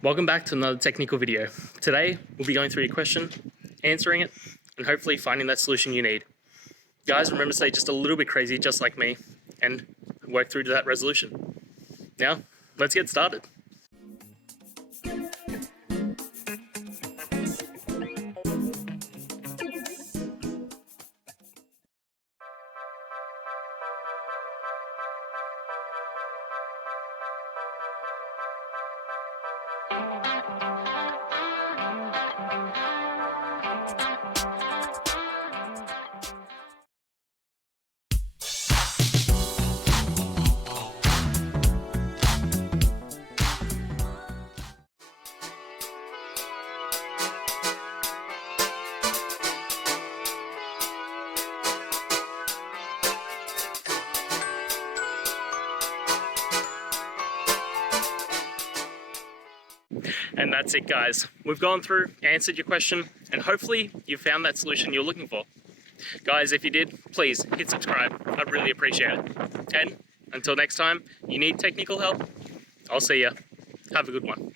Welcome back to another technical video. Today, we'll be going through your question, answering it, and hopefully finding that solution you need. Guys, remember to stay just a little bit crazy, just like me, and work through to that resolution. Now, let's get started. And that's it, guys. We've gone through, answered your question, and hopefully you found that solution you're looking for. Guys, if you did, please hit subscribe. I'd really appreciate it. And until next time, you need technical help, I'll see ya. Have a good one.